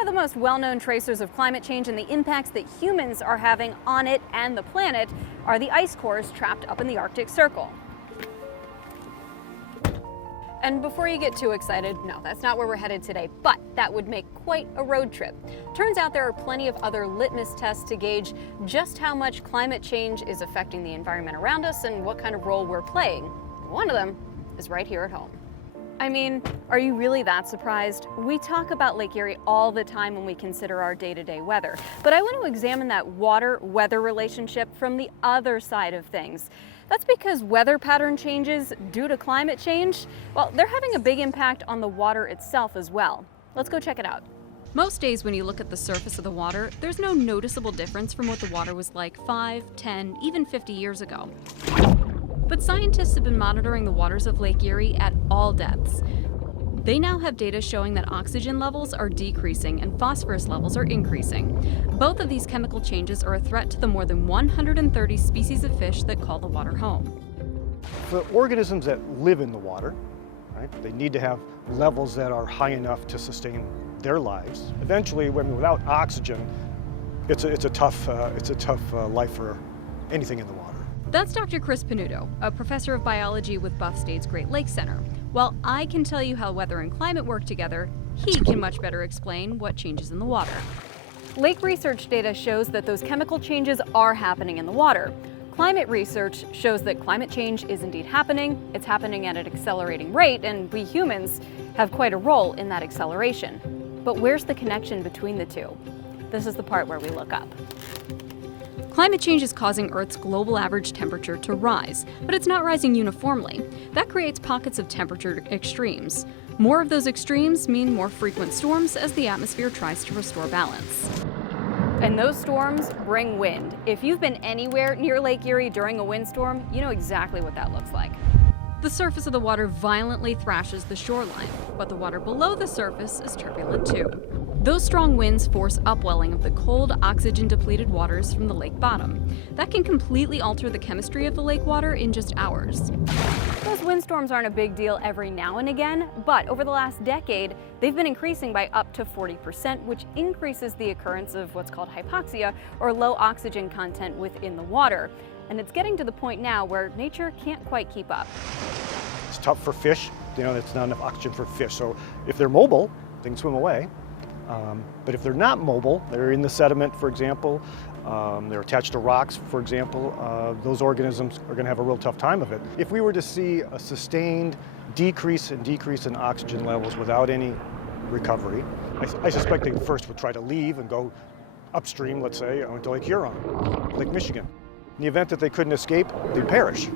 One of the most well-known tracers of climate change and the impacts that humans are having on it and the planet are the ice cores trapped up in the Arctic Circle. And before you get too excited, no, that's not where we're headed today, but that would make quite a road trip. Turns out there are plenty of other litmus tests to gauge just how much climate change is affecting the environment around us and what kind of role we're playing. One of them is right here at home. I mean, are you really that surprised? We talk about Lake Erie all the time when we consider our day-to-day weather, but I want to examine that water-weather relationship from the other side of things. That's because weather pattern changes due to climate change, well, they're having a big impact on the water itself as well. Let's go check it out. Most days when you look at the surface of the water, there's no noticeable difference from what the water was like 5, 10, even 50 years ago. But scientists have been monitoring the waters of Lake Erie at all depths. They now have data showing that oxygen levels are decreasing and phosphorus levels are increasing. Both of these chemical changes are a threat to the more than 130 species of fish that call the water home. For organisms that live in the water, right, they need to have levels that are high enough to sustain their lives. Eventually, without oxygen, it's a tough life for anything in the water. That's Dr. Chris Panuto, a professor of biology with Buff State's Great Lakes Center. While I can tell you how weather and climate work together, he can much better explain what changes in the water. Lake research data shows that those chemical changes are happening in the water. Climate research shows that climate change is indeed happening. It's happening at an accelerating rate, and we humans have quite a role in that acceleration. But where's the connection between the two? This is the part where we look up. Climate change is causing Earth's global average temperature to rise, but it's not rising uniformly. That creates pockets of temperature extremes. More of those extremes mean more frequent storms as the atmosphere tries to restore balance. And those storms bring wind. If you've been anywhere near Lake Erie during a windstorm, you know exactly what that looks like. The surface of the water violently thrashes the shoreline, but the water below the surface is turbulent too. Those strong winds force upwelling of the cold, oxygen-depleted waters from the lake bottom. That can completely alter the chemistry of the lake water in just hours. Those windstorms aren't a big deal every now and again, but over the last decade, they've been increasing by up to 40%, which increases the occurrence of what's called hypoxia, or low oxygen content within the water. And it's getting to the point now where nature can't quite keep up. It's tough for fish. It's not enough oxygen for fish. So if they're mobile, they can swim away. But if they're not mobile, they're in the sediment, for example, they're attached to rocks, for example, those organisms are going to have a real tough time of it. If we were to see a sustained decrease in oxygen levels without any recovery, I suspect they first would try to leave and go upstream, let's say, into Lake Huron, Lake Michigan. In the event that they couldn't escape, they'd perish.